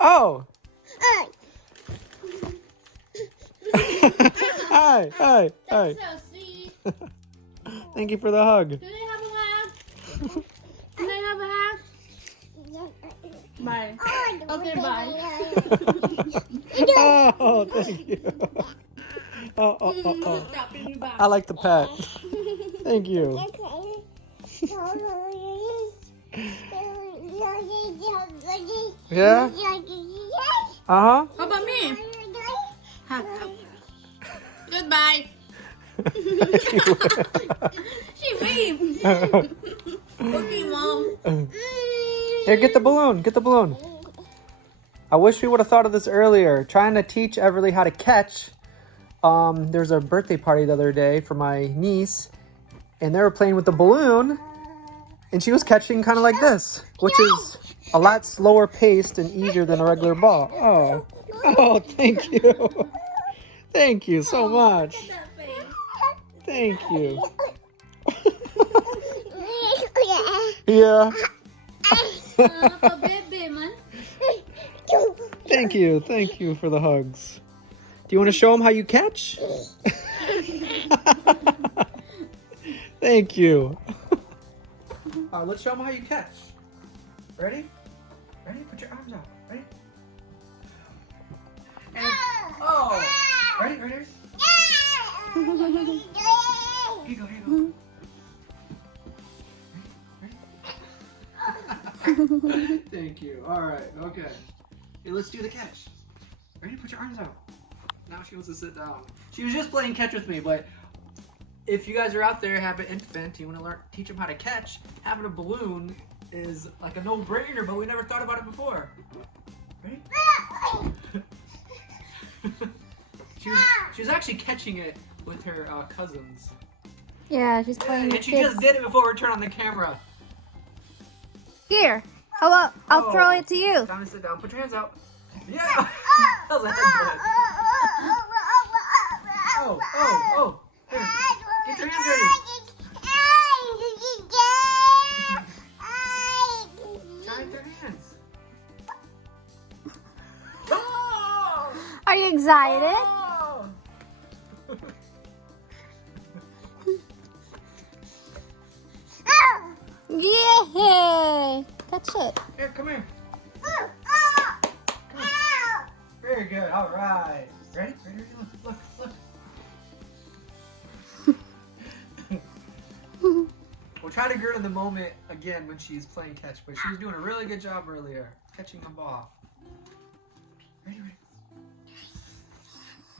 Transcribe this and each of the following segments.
Oh. Hi, hi, hi. That's so sweet. Thank you for the hug. Can I have a hug? Can I have a hug? Bye. Okay, bye. Oh, thank you. Oh. Stop me back. I like the pet. Thank you. Yeah? Uh-huh. How about me? Hug, hug. Goodbye. She waved. Okay, Mom. Here, get the balloon. Get the balloon. I wish we would have thought of this earlier. Trying to teach Everly how to catch. There's a birthday party the other day for my niece, and they were playing with the balloon, and she was catching kind of like this, which is a lot slower paced and easier than a regular ball. Oh, thank you. Thank you so much. Thank you. Yeah. Thank you for the hugs. Do you want to show them how you catch? Thank you. All right, let's show them how you catch. Ready? Ready? Put your arms out. Ready? And, oh! Ready? Ready? Here you go, here you go. Ready? Thank you. All right, okay. Hey, let's do the catch. Ready? Put your arms out. Now she wants to sit down. She was just playing catch with me, but if you guys are out there, have an infant, you want to teach them how to catch, having a balloon is like a no-brainer, but we never thought about it before. Ready? she was actually catching it with her cousins. Yeah, she's playing with And she kids. just did it before we turned on the camera. Here, how about I'll throw it to you. Time to sit down. Put your hands out. Yeah! That was a headbutt. Oh. Here. Get your hands ready. Try with your hands. Oh! Are you excited? Oh! Yeah! Catch it. Here, come here. Come on. Very good. All right. Ready? Ready? Look. We'll try to get her in the moment again when she's playing catch, but she was doing a really good job earlier catching the ball. Ready?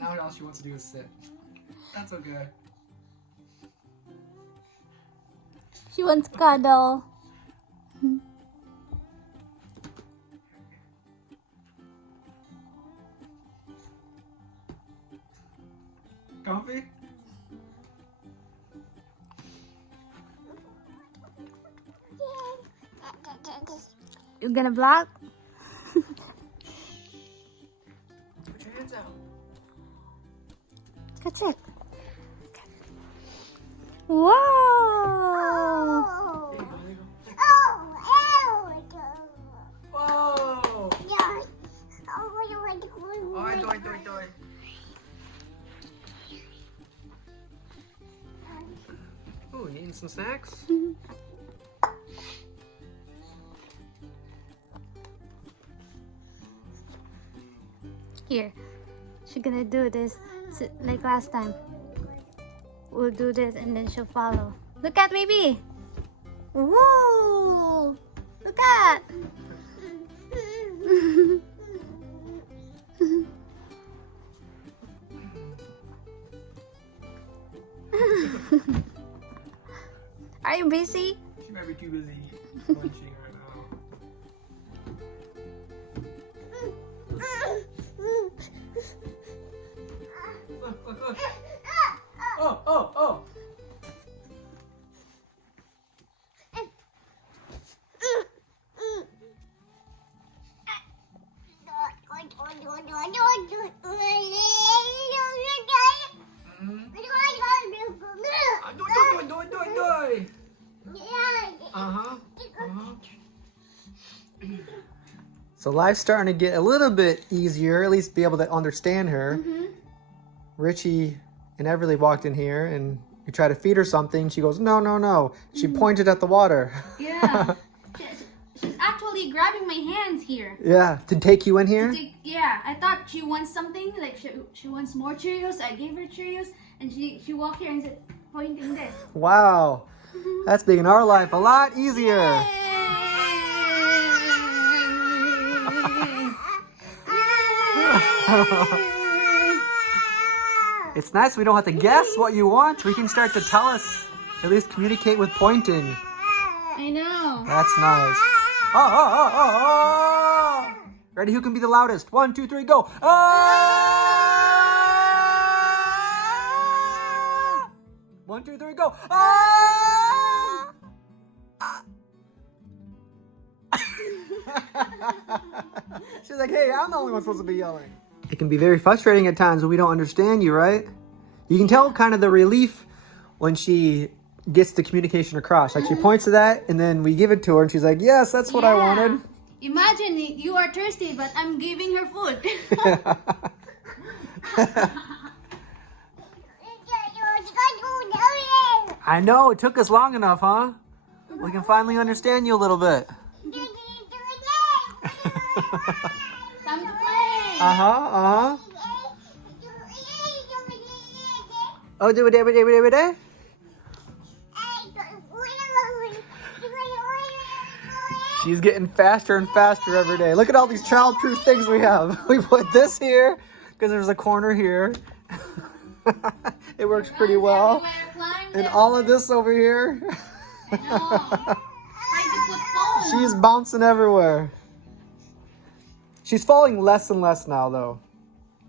Now all she wants to do is sit. That's okay. She wants cuddle. Comfy? You gonna block? Put your hands out. Catch it. Whoa! There you go. Whoa! Oi. Ooh, you eating some snacks? Here, she's gonna do this like last time. We'll do this and then she'll follow. Look at baby. Whoa! Look at. Are you busy? She might be too busy munching right now. Look. Oh. So life's starting to get a little bit easier, at least be able to understand her. Richie and Everly walked in here and you try to feed her something. She goes, no, no, no. She pointed at the water. Yeah. She's actually grabbing my hands here. Yeah, to take you in here? Yeah, I thought she wants something, like she wants more Cheerios. I gave her Cheerios and she walked here and said, pointing this. Wow. That's making our life a lot easier. It's nice we don't have to guess what you want. We can start to tell us, at least communicate with pointing. I know. That's nice. Oh. Ready? Who can be the loudest? 1, 2, 3, go. Ah! 1, 2, 3, go. Ah! She's like, hey, I'm the only one supposed to be yelling. It can be very frustrating at times when we don't understand you, right? You can tell kind of the relief when she gets the communication across. Like she points to that and then we give it to her and she's like, yes, that's what I wanted. Imagine you are thirsty, but I'm giving her food. I know, it took us long enough, huh? We can finally understand you a little bit. Time to play. Uh-huh. Oh, do it. She's getting faster and faster every day. Look at all these child-proof things we have. We put this here because there's a corner here. It works pretty well. And all of this over here. She's bouncing everywhere. She's falling less and less now, though.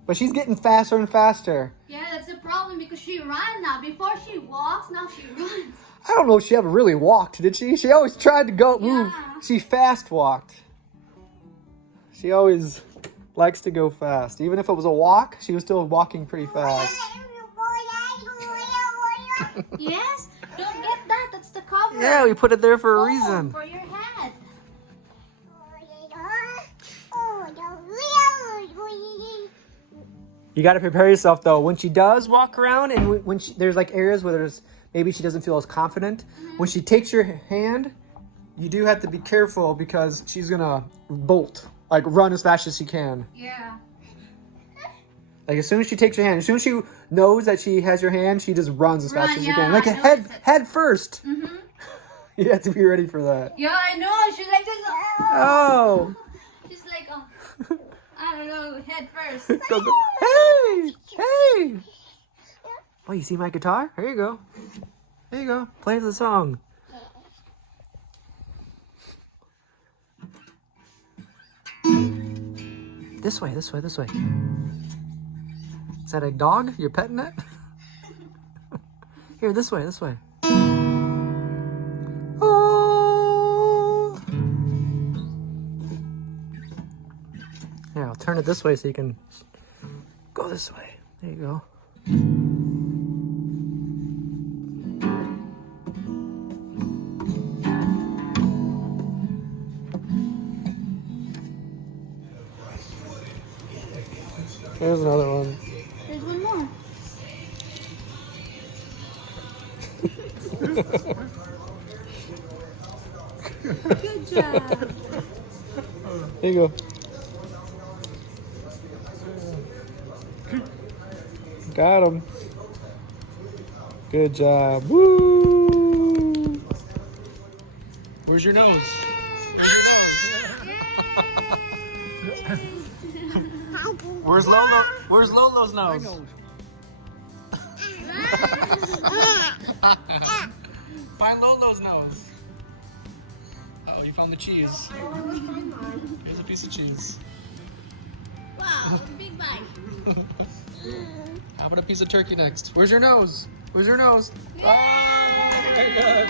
But she's getting faster and faster. Yeah, that's the problem because she ran now. Before she walks, now she runs. I don't know if she ever really walked, did she? She always tried to go move. She fast walked. She always likes to go fast. Even if it was a walk, she was still walking pretty fast. Yes? Don't get that. That's the cover. Yeah, we put it there for a reason. For your head. You got to prepare yourself, though. When she does walk around and when there's like areas where there's maybe she doesn't feel as confident, when she takes your hand, you do have to be careful because she's going to bolt, like run as fast as she can. Yeah. Like as soon as she takes your hand, as soon as she knows that she has your hand, she just runs as fast as she can. Like head first. You have to be ready for that. Yeah, I know. She's like this. Oh. She's like, I don't know, head first. Hey! Oh, you see my guitar? Here you go. There you go. Play the song. This way. Is that a dog? You're petting it? Here, this way. Oh! Here, I'll turn it this way so you can go this way. There you go. There's another one. There's one more. Good job. Here you go. Got him. Good job. Woo! Where's your nose? Where's Lolo? Where's Lolo's nose? Find Lolo's nose. Oh, you found the cheese. Here's a piece of cheese. Wow, big bite. How about a piece of turkey next? Where's your nose? Where's your nose? Yeah. Oh, very good.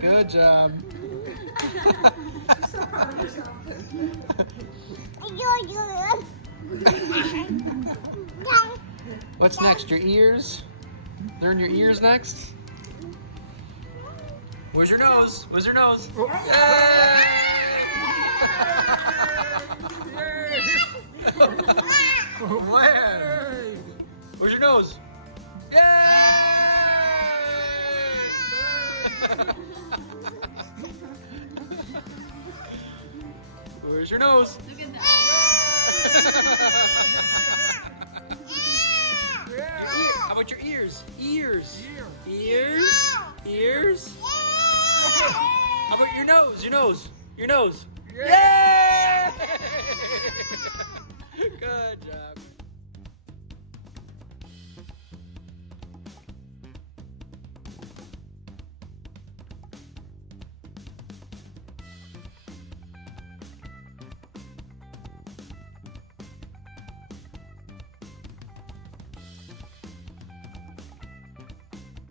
Good job. I'm so proud of yourself. What's next? Your ears? Learn your ears next? Where's your nose? Where's your nose? Yay! Where's your nose? Look at that. How about your ears? Ears. Ears. How about your nose? Your nose. Your nose. Yay! Good job.